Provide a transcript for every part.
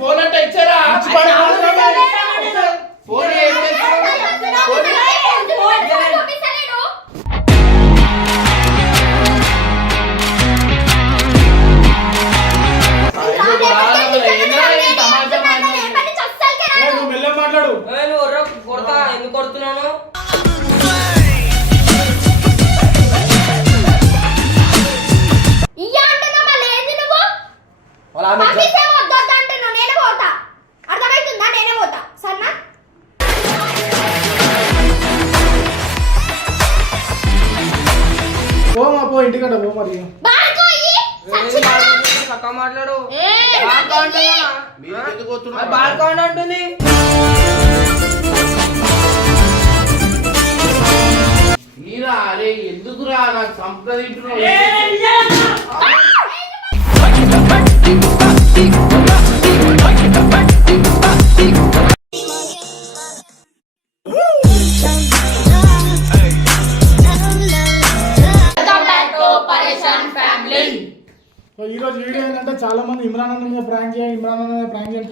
Phone ఎందుకు అంటే ఇచ్చారా ఆడుతున్నాడు. ఫోన్ ఏం చేస్తున్నావు? ఫోన్ వాళ్ళ ఆమె జ- పంపిస్తే వద్దొద్దు అంటున్నావు నేనే పోతా. అర్థమవుతుందా నేనే పోతా. సన్నా పో మా పో ఇంటికంట పో మరి ఇయ్యి? చక్కగా మాట్లాడు. బాల్కా అంటున్నా? మీరు ఎందుకు? బాల్కా అని అంటుంది. మీరా అరే ఎందుకురా నాకు సంప్రదింపులు?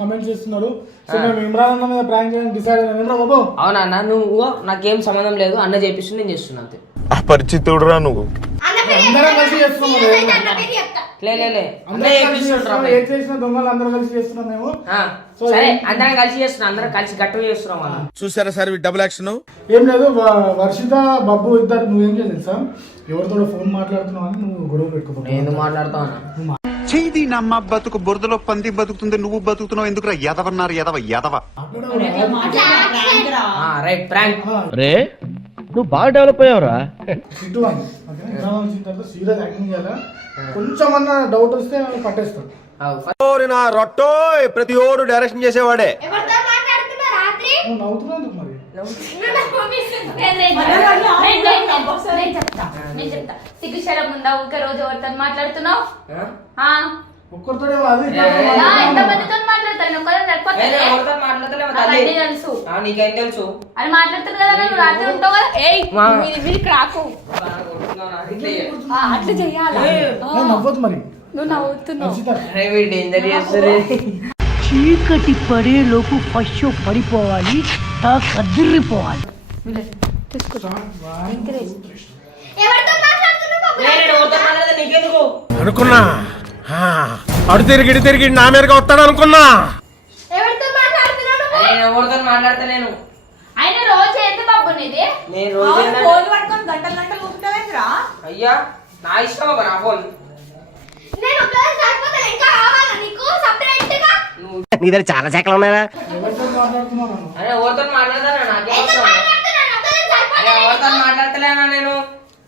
కమెంట్స్ చేస్తున్నారు. సో మేము ఇమ్రాన్ అన్న మీద ప్రాంక్ చేయండి డిసైడ్ అయినా. ఇమ్రాన్ బాబు? అవునా అన్న నువ్వు నాకేం సంబంధం లేదు. అన్న చేపిస్తుంది నేను చేస్తున్నా అంతే. అపరిచితుడురా నువ్వు. అన్న పేరు అందరం. కలిసి చేస్తున్నాం నేను కదా. అన్న పేరు చెప్తా. లే లే లే. అందరం కలిసి చేపిస్తుంటారు. ఏం చేసిన దొంగలు అందరం కలిసి చేస్తున్నాం మేము. సరే అందరం కలిసి చేస్తున్నాం. అందరం కలిసి గట్టు చేస్తున్నాం అన్న. చూసారా సార్ డబుల్ యాక్షన్ ఏం లేదు వ- వర్షిత బబ్బు ఇద్దరు నువ్వేం చేయాలి తెలుసా? ఎవరితో ఫోన్ మాట్లాడుతున్నావు అని నువ్వు గొడవ పెట్టుకో నేను మాట్లాడుతావు అన్న. చేయి నమ్మ బతుకు బురదలో పంది బతుకుతుంది నువ్వు బతుకుతున్నావు. ఎందుకురా ఎదవన్నారు ఎదవ ఎదవ అట్లా యాక్షన్. ఆ, రైట్ ప్రాంక్ రే నువ్వు బాగా డెవలప్ అయ్యావురా. ఇటు అని ఓకే ఎగ్జామ్ వచ్చిన తర్వాత సీరియస్ యాక్టింగ్ చేయాలా? కొంచెం అన్న డౌట్ వస్తే పట్టేస్తాడు. నా రొట్టో ప్రతి ఓడు డైరెక్షన్ చేసేవాడే. రాత్రి నువ్వు నవ్వుతున్నావు మరి నేను- చెప్తా. నేను- చెప్తా ఉందా ఊక రోజు ఎవరితో మాట్లాడుతున్నావు? ఒక్కరితో ఎంతమందితో మాట్లాడతాను తెలుసు నీకేం తెలుసు మాట్లాడుతుంది కదా నువ్వు రాత్రి ఉంటావు కదా ఏయ్ రాకు అట్లా చెయ్యాలా ఆ, నవ్వద్దు మరి నువ్వు నవ్వుతున్నావు వర్షిత డేంజర్ చేస్తారు చీకటి పడేలోపు ఫస్ట్ పడిపోవాలి కదిరిపోవాలి. ఎవరితో మాట్లాడుతున్నావు బాబు? నేను ఎవరితో మాట్లాడతా నీకెందుకు? అనుకున్నా. ఆ, అడు తిరిగి తిరిగి నా మీదగా వస్తాడు అనుకున్నా. ఎవరితో? నేను ఎవరితో మాట్లాడతలేను ఆయన రోజు ఏంటి బాబు నీది? నేను రోజు ఏంటంటే- ఫోన్ పట్టుకొని గంటలు గంటలు ఊపుతావేంద్రా? అయ్యా నా ఇష్టం అబ్బా నా ఫోన్. నీ దగ్గర చాలా శాఖలు ఉన్నాయా అరే ఎవరితో మాట్లాడతానా నాకేం. ఎవరితో మాట్లాడతలేనా నేను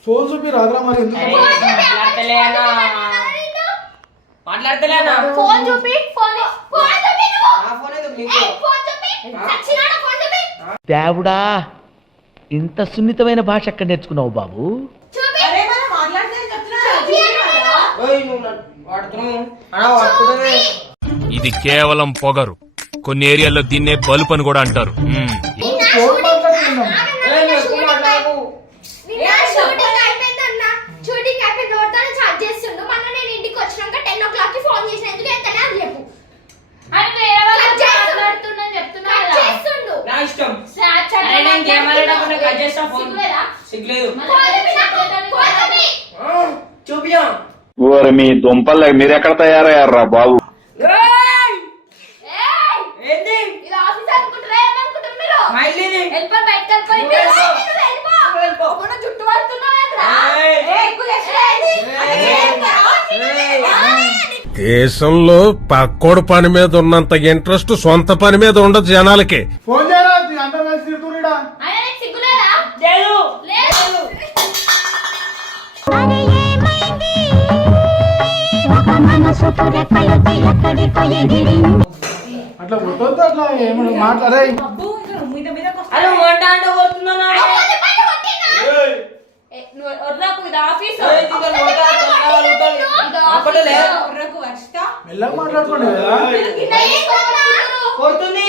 ఫోన్ చూపి రాదురా మరి ఎందుకు అరే మాట్లాడతలేనా మాట్లాడతలేనా? ఫోన్ చూపి ఫోన్ ఫోన్ చూపి. నువ్వు. నా ఫోన్ ఎందుకు నీకు? ఏయ్, ఫోన్ చూపి. చచ్చినాడా ఫోన్ చూపి. దేవుడా ఇంత సున్నితమైన భాష ఎక్కడ నేర్చుకున్నావు బాబు చూపి. అరే మనం మాట్లాడితే చెప్తున్నా చూపి అన్నాడు. ఓయ్ నువ్వు నన్ను వాడుతున్నావు అన్నా వాడుకుంటుంది ఇది కేవలం పొగరు. కొన్ని ఏరియాల్లో దీన్నే బలుపు అని కూడా అంటారు? సిగ్గులేదు మళ్ళీ ఫోన్ చూపి నాకు, చెప్పేదానికి ఫోన్ చూపి. చూపియా మీ తయారయ్యారా బాబు? ఏమనుకుంటారు మీరు? ఆఫీస్ ఏయ్! ఏయ్, దేశంలో పక్కోడు పని మీద ఉన్నంత ఇంట్రెస్ట్ సొంత పని మీద ఉండదు జనాలకి. ఫోన్ చేయరా? నీకు సిగ్గులేదా లేదు లేదు అట్లా కొట్టొద్దు అట్లా ఏమన్నా మాట్లాడే వంట అంటే పోతున్నానా ఇది ఆఫీస్. మెల్లగా మాట్లాడుకోండి కదా? కొడుతుంది.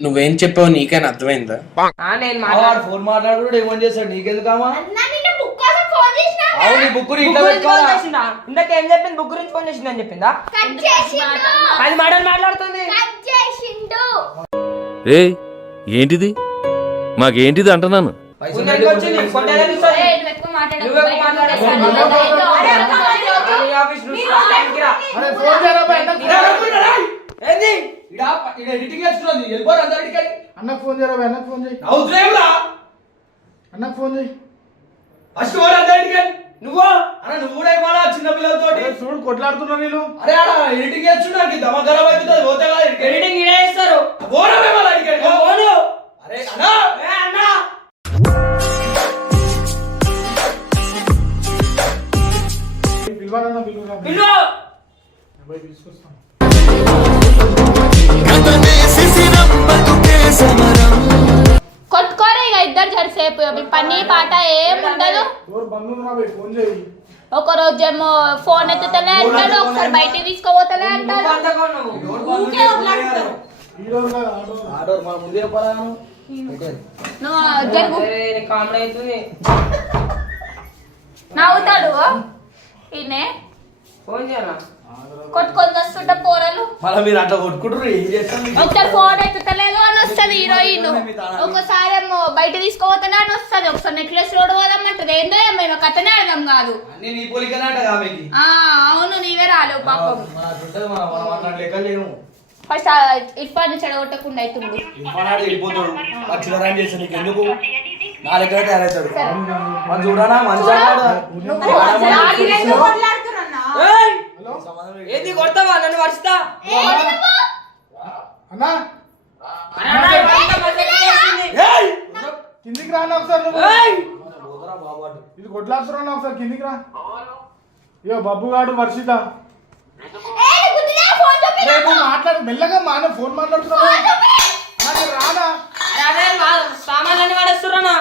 ఏమైంది? ఎంత బిజీగా ఉండే నిన్న షూటింగ్ అయిపోయినాక ఎవరితోనో చాట్ చేసి నిన్న రాత్రి 10 o'clock కి ఫోన్ చేసి ఎందుకు ఎత్తలేవు చెప్పు? నువ్వేం చెప్పావు నీకైనా అర్థమైందా? ఆ, నేను మాట్లాడు. ఫోన్ మాట్లాడు ఏమని చేస్తాడు నీకెందుకమ్మా? అన్న నిన్న బుక్ కోసం ఫోన్ చేసినా అవును నీ బుక్ బుక్ ఇంట్లో గురించి ఫోన్ పెట్టుకోవాలా? చేసిందా ఇందాక ఏం చెప్పింది? బుక్ గురించి ఫోన్ చేసింది అని చెప్పిందా అది మాటలు మాట్లాడుతుంది. కట్ చేసిండు. ఏ ఏంటిది? మాకేంటిది అంటున్నాను? పైసలు వచ్చింది. నువ్వు ఎక్కువ మాట్లాడకు. నీ ఆఫీస్ రా. అరే ఫోన్ చేయరా. ఏంది? ఇడా ఇడ ఎడిటింగ్ చేస్తున్నది వెళ్ళిపోరు అందరికి అన్నకు ఫోన్ చేయరా అన్నకు ఫోన్ చేయి. అవుతులేవురా అన్నకు ఫోన్ చేయి. ఫస్ట్ వాడు అందరికి నువ్వు? అన్న నువ్వు కూడా ఇవ్వాలా చిన్న పిల్లలతోటి అరే చూడు కొట్లాడుతున్నా నీళ్ళు అరే ఆడ ఎడిటింగ్ చేస్తున్నాడు దమ ఖరాబ్ అవుతుంది పోతే కదా ఎడిటింగ్ ఎడిటింగ్ ఇడే చేస్తారు. పోరా మళ్ళీ ఎడిటింగ్ పోను. అరే అన్నా! ఏ అన్నా! పిలవాలన్నా పిలువరా తీసుకొస్తాను. కొట్టుకోరే ఇక ఇద్దరు జరసేపు మీ పని పాట ఏం ఉండదు. ఒక రోజేమో ఫోన్ ఎత్తుతలే అంటాడు ఒకసారి బయటికి తీసుకోపోతలే అంటాడు. నవ్వుతాడు ఈయనే. ఫోన్ కొట్టుకొని వస్తుంటే పోరలు. మళ్ళీ మీరు అట్లా కొట్టుకుంటారు ఏం చేస్తాను ఒకసారి ఫోన్ ఎత్తుతలేదు అని వస్తుంది హీరోయిన్. ఒకసారి ఏమో బయట తీసుకోపోతలే అని వస్తుంది. ఒకసారి నెక్లెస్ రోడ్ పోదామంటది. ఏందో ఏమో ఈమె కథనే అర్థం కాదు. అన్ని నీ పోలికనే అంట ఆమెకి. ఆ అవును నీవే రాలేవు పాపం. మన అట్లుంటది మన మనం అన్నట్టు లెక్క లేము ఫస్ట్ ఇప్పటి చెడగొట్టకుండా అవుతుంది వెళ్ళిపోతాడు. నీకు ఎందుకు? నా తయారవుతాడు. మనం చూడనా ఎందుకు వదిలేస్తారన్నా? ఏయ్! ఏంది కొడతావా నన్ను వరుస్తా అన్నా. కిందికి రాను ఒకసారి నువ్వు! ఇది కొట్లాడుతున్నా ఒకసారి కిందికి రా. ఇగో బబ్బు గాడు వర్షిత. రేపు మాట్లాడు మెల్లగా మాన ఫోన్ మాట్లాడుతున్నావు నాకు రానా? సామాన్లన్నీ వాడేస్తున్నా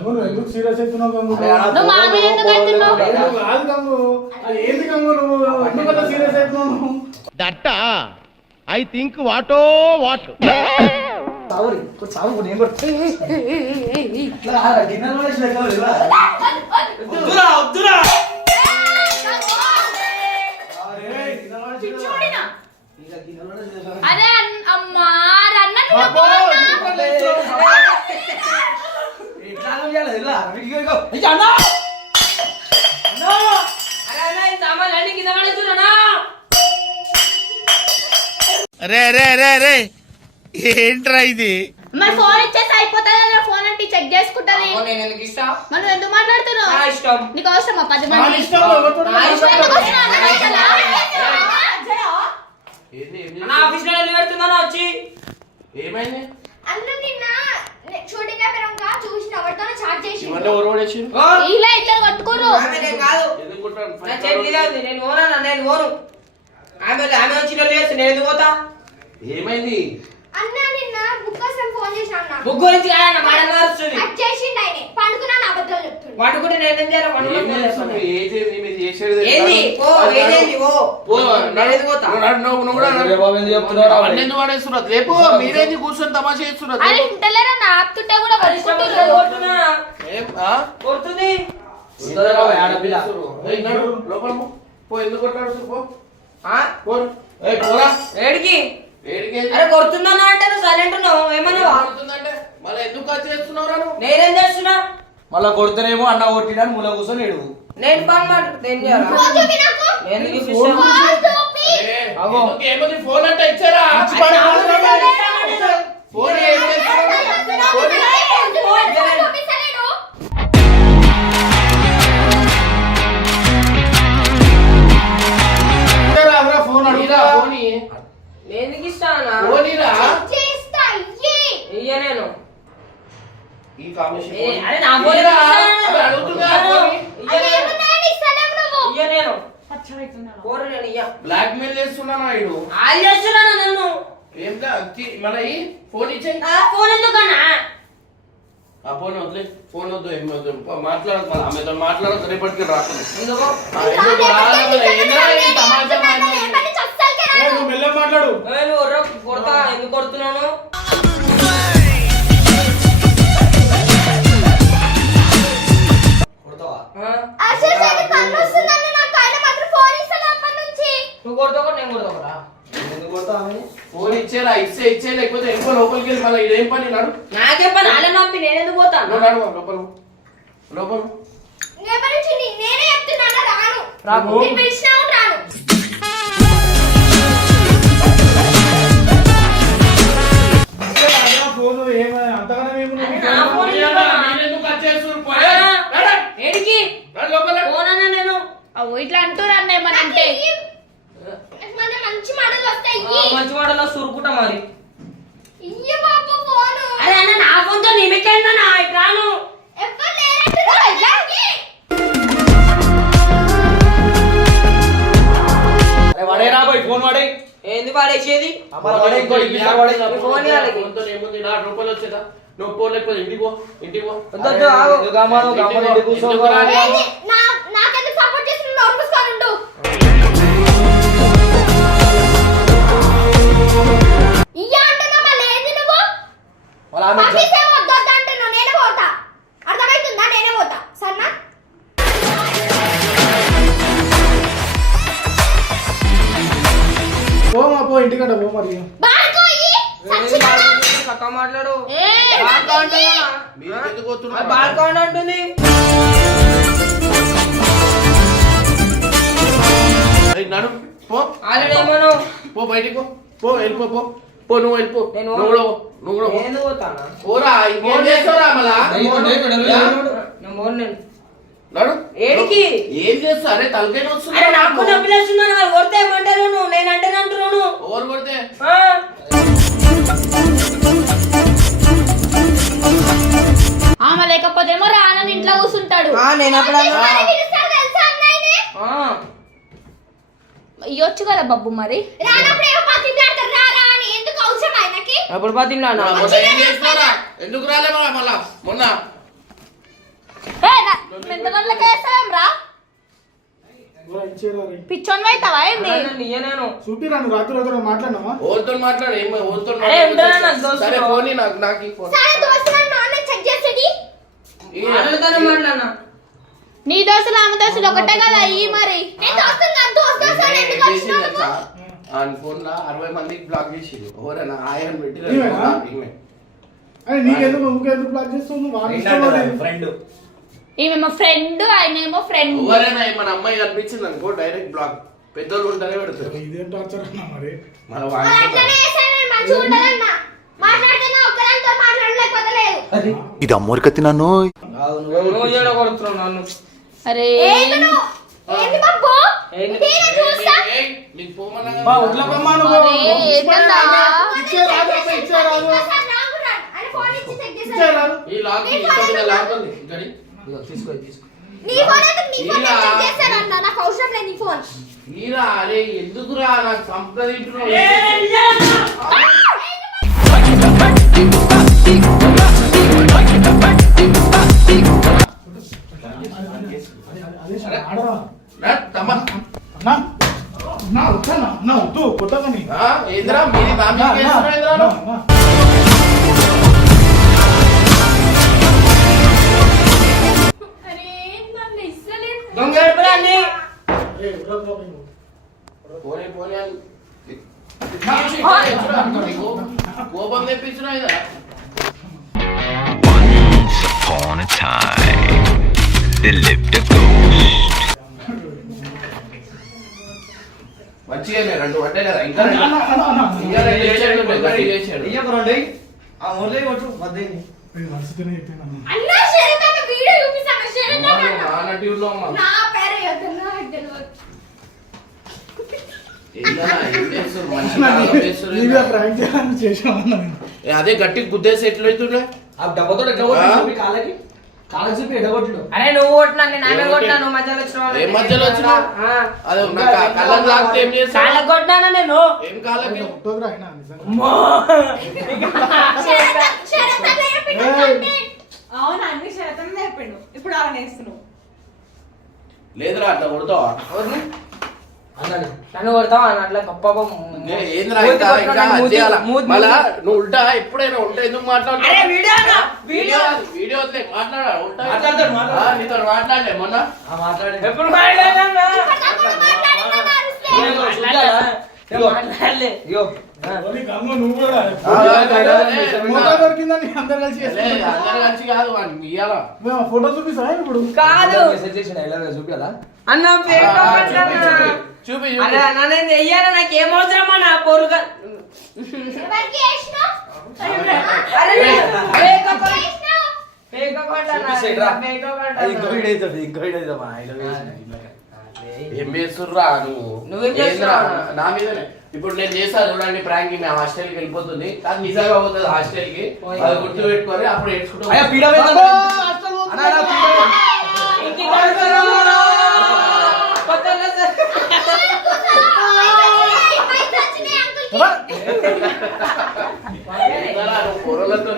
నువ్వు ఎందుకు సీరియస్ అవుతున్నావు గంగు? నువ్వు ఎందుకు కాదు గంగు. అది ఏంది గంగు నువ్వు? ఎందుకంటే సీరియస్ అవుతున్నావు? నువ్వు దట్ట ఐ థింక్ వాటో వాట్. సావురి సావు లేదా? అరే అమ్మా రన్న అబ్బో, రే రే రే రే. ఏంట్రా ఇది? మరి ఫోన్ ఇచ్చేసి అయిపోతుంది కదా ఫోన్ అంటే చెక్ చేసుకుంటది నేను ఎందుకు ఇష్టం మనం ఎందుకు మాట్లాడుతున్నావు? నా ఇష్టం. నీకు అవసరమా? పది నా మంది ఇష్టం ఎవరితో నా ఇష్టం. ఎందుకు వచ్చినావు? నా ఆఫీస్లో వెళ్ళి పెడుతుందా వచ్చి ఏమైంది? అన్న నిన్న చూసిన ఎవరితోనో చాట్ చేసి ఇవన్నీ ఎవరు పడేసిండు? ఓ, ఇలా ఇద్దరు కొట్టుకోరు ఆమె నేను కాదు. ఎందుకు? నా ఉంది. నేను ఓనా నేను ఓను. ఆమె ఆమె వచ్చి లొల్లి చేస్తుంది నేను ఎందుకు పోతా? ఏమైంది? అన్న నిన్న బుక్ కోసం ఫోన్ చేసిన అన్న. బుక్ గురించి కాదన్న మాట మారుస్తుంది. కట్ చేసిండు ఆయన. పండుకున్నాను అబద్ధాలు చెప్తుండు. వాడుకుంటే నేను ఏం చేయాలి? వాడు ఏం ఫోన్ చేస్తున్నావు? చేస్తాను. ఏం చేయాలి? మీరు చేసేది తెలుసా? ఏంది? ఓ అది ఏదేంది? ఓ పో, నేను ఎందుకు పోతా? నువ్వు నడు, నువ్వు- నువ్వు కూడా నడు. అవన్నీ ఎందుకు పడేస్తున్నారు? లేపు మీరేంది కూర్చొని తమాషా చేస్తున్నారు? అరే ఇంటలేరా నా ఆపుతుంటే కూడా కొట్టుకుంటున్నారు. కొడుతున్నా ఏం, ఆ? కొడుతుంది? వస్తుందా రా, ఆడపిల్ల? ఏయ్, నడు, లోపల పో. పో ఎందుకు కొట్టాడుతున్నావు? పో. ఏడికి? ఏడికి? ఏంది? అరే కొడుతున్నా అంటే నువ్వు సైలెంట్ ఉన్నావు. ఏమన్నావా? కొడుతుందంటే? మళ్ళీ ఎందుకు ఖర్చు చేస్తున్నావు? నేనేం చేస్తున్నా? మళ్ళా కొడుతూనేమో అన్న కొట్టినాను మూల కూర్చొని ఏడు. నేను పని ఫోన్ చూపి. నాకు నేను బ్లాక్ మెయిల్ చేస్తున్నానా ఇడు చేస్తున్నాను నన్ను? ఏం మన ఈ ఫోన్ ఇచ్చేయి ఆ ఫోన్ ఎందుకన్నా? ఆ ఫోన్ వద్దులే ఫోన్ వద్దు ఏం వద్దు. ఆమెతో మాట్లాడదు రేపటికి రాకుండా నువ్వు మెల్ల కొడతా ఎందుకు కొడుతున్నాను? నువ్వు కొడతావు నేను ఎందుకు కొడతావు ఫోన్ ఇచ్చేలా ఇచ్చే ఇచ్చే లేకపోతే ఎక్కువ లోపలికి వెళ్ళి మళ్ళీ ఇదేం పని నాడు. నాకే పని అలా నప్పి నేను ఎందుకు పోతాను నాడు లోపల లోపల రాను. రాను. ఫోన్ ఏమైనా అంతగానే ఏమి నా ఫోన్ ఇవ్వరా? మీరెందుకు వచ్చేస్తున్నారు? ఆ, పోయే. నడు. ఏడికి? నడు లోపల. ఫోన్ అన్నా నేను. అవు ఇట్లా అంటారు అన్న నాకు మన మంచి మాటలు వస్తాయి ఆ, మంచి వాడలో సురుకుట మరి. ఇయ్య బాబు ఫోను. అరే అన్న నా ఫోన్తో నిమిట్లేనా నా రాను. ఎవ్వరు లేరంటున్నారు ఇలా? అరే వాడే రాబోయ్ ఫోన్ వాడే. ఏంది పాడేసేది రూపాయలు వచ్చేదా? నువ్వు ఫోన్ లేకపోతే ఇంటికి పో ఇంటికి పో. ఎందుకు ఇంటికి కూర్చో ఆల్రెడీ పో బయటికి పో. పో వెళ్ళిపో పో. పో నువ్వు వెళ్ళిపో. నేను నువ్వు కూడా పో. నువ్వు కూడా పో. ఎందుకు పోతానా? పోరా ఇంకేం చేస్తావురా మళ్ళా? నేను పోను నేను నడు. ఏడికి? ఏం చేస్తా అరే తలకాయ అరే వస్తున్నా నాకు నొప్పి లేస్తుందని వాళ్ళు కొడితే ఏమంటారు నువ్వు? నేను అంటే అంటున్నాను. కొడితే? ఆమె లేకపోతేమో రానని ఇంట్లో కూర్చుంటాడు. ఆ, నేను అప్పుడు అన్నా. మరి పిలుస్తారు తెలుసా అన్నయ్యని? ఆ. ఇవ్వచ్చు కదా బబ్బు మరి. అని ఎందుకు రాలే మళ్ళా? మొన్న. పిచ్చోన్ అవుతావా ఏంది? నీయే నేను చూపిరా నువ్వు రాత్రి రాత్రి మాట్లాడినావా? ఓల్తో మాట్లాడు ఏం ఓల్తో అరే, ఉండరా నాకు దోస్తులు? సరే ఫోన్ నాకు నాకు ఈ ఫోన్ సరే దోస్తులను నాన్న చెక్ చేసేది? ఆడలతోనే మాట్లాడినా? నీ దోశలు ఆమె దోశలు ఒకటే కదా ఈ మరి. ఫోన్లో అరవై మందికి బ్లాక్ చేసిండు ఎవరైనా ఆయన పెట్టి నీకెందుకు? చేస్తావు. ఫ్రెండ్ ఈమె మా ఫ్రెండ్ ఆయన ఏమో ఫ్రెండ్ ఎవరైనా మన అమ్మాయి కనిపించింది అనుకో డైరెక్ట్ బ్లాక్ పెద్దోళ్ళు ఉంటేనే పెడతారు. ఇదేం టార్చర్ అన్నా మరి? మన అమ్మోరికత్తి నన్ను నువ్వు కొడుతున్నావు నన్ను. అరే. తీసుకో తీసుకో. నీ ఫోన్ ఎందుకు? నీ ఫోన్ ఇలా. చెక్ చేశానన్నా నాకు అవసరం లేదు నీ ఫోన్. ఈరా అరే ఎందుకురా? నాకు సంప్రదించున్నావు ఆడరా. రా, తమ్మ. అన్నా అన్నా వద్దన్నా అన్నా వద్దు కొట్టకని ఆ, ఏందిరా మీది నా మీద కేసురా ఏందిరా నువ్వు? అరే నన్ను ఇస్తలేదు దొంగ ఎప్పుడు అన్ని పోనీ పోనీ అని. తెచ్చురా, నీకు కోపం తెప్పించిన ఇదా Upon a time, there lived a ghost. మంచిగా రెండు పడ్డాయి కదా ఇంకా అదే గట్టి గుద్దేసి ఎట్లయితుండే ఆ డబ్బతో ఎట్లా కాళ్ళకి? అరే నువ్వు కొట్టినా నేను ఆమె కొట్టినా నువ్వు మధ్యలో వచ్చిన ఏ మధ్యలో? అదే కళ్ళం లాగితే ఏం కొట్టినా నేను? ఏం కాళ్ళకి? అయినా అవును అన్ని శరతం ఇప్పుడు లేదురా అట్లా కొడతావా? అన్నాడు నన్ను కొడతావా? అని అట్లా గొప్ప ఏ, ఏందిరా ఇంకా ఇంకా అది చేయాలా? మళ్ళా నువ్వు ఉల్టా? ఎప్పుడైనా ఉల్టా ఎందుకు మాట్లాడుతావు వీడియో మాట్లాడా ఉల్టా? మాట్లాడతాడు, నీతో మాట్లాడలే మొన్న? మాట్లాడి ఎప్పుడు మాట్లాడలే ఫోటో చూపిస్తా ఇప్పుడు? కాదు. చూపించాలా అన్న. చూపి అరే అన్న నేను చెయ్యాలి నాకు ఏం అవసరమా నా పొరుగా? ఏం చేస్తుర్రా నువ్వు? నా మీదనే. ఇప్పుడు నేను చేస్తా చూడండి ప్రాంక్ మేము హాస్టల్కి వెళ్ళిపోతుంది. కానీ నిజంగా పోతుంది హాస్టల్కి. అది గుర్తు పెట్టుకొని అప్పుడు ఏడ్చుకుంటాం అయ్యా పీడ వేద్దాం. అన్నా, అన్నా, పీడ వేద్దాం. ఇంకి పడుకోరా. కొత్త వాళ్ళు సార్. ఏయ్, పైసలు వచ్చినాయి అంకుల్కి. ఏందరా, నువ్వు పొరలతో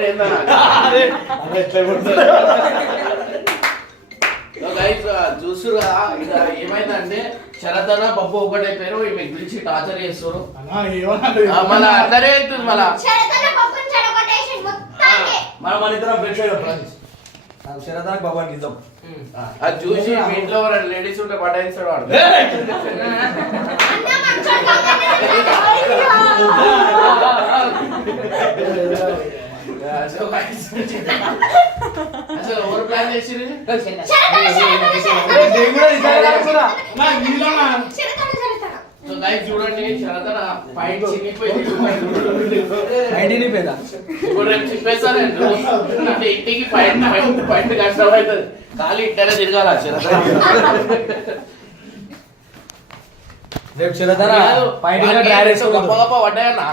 కదా ఇక ఏమైందంటే శరతన పప్పు ఒకటైపోయారు మీకు పిలిచి టార్చర్ చేస్తారు మళ్ళా అట్లనే అవుతుంది మళ్ళా. మనం మన ఇద్దరం ఫ్రెండ్స్ శరదానికి భగవాన్ ఇద్దాం అది చూసి మీ ఇంట్లో లేడీస్ ఉంటే పటాయిస్తాడు వాడు సో guys, అసలు ఎవరు ప్లాన్ చేసిరు శరతన, శరతన, శరతన. శరతన, శరతన. సో గైస్ చూడండి శరతన ఇప్పుడు రేపు చెప్పేస్తాను అంటే ఇంటికి పైన పైన పైన కష్టం అవుతుంది. ఖాళీ ఇంటనే తిరగాల శరతన రేపు వాడికి డ్రైవ్ గొప్ప గొప్ప పడ్డాయన్నా.